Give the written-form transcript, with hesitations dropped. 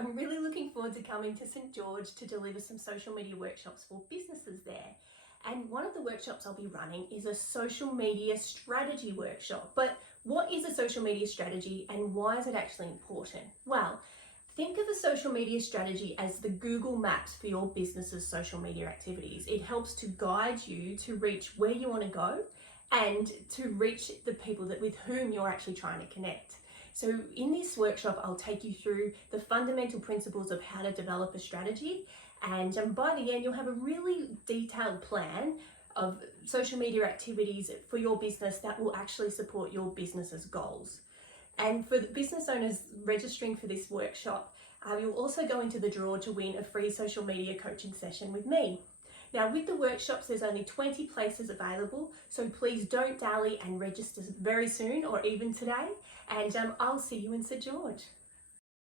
I'm really looking forward to coming to St George to deliver some social media workshops for businesses there. And one of the workshops I'll be running is a social media strategy workshop. But what is a social media strategy and why is it actually important? Well, think of a social media strategy as the Google Maps for your business's social media activities. It helps to guide you to reach where you want to go and to reach the people with whom you're actually trying to connect. So in this workshop, I'll take you through the fundamental principles of how to develop a strategy. And by the end, you'll have a really detailed plan of social media activities for your business that will actually support your business's goals. And for the business owners registering for this workshop, you'll also go into the draw to win a free social media coaching session with me. Now, with the workshops, there's only 20 places available, so please don't dally and register very soon or even today. And I'll see you in St George.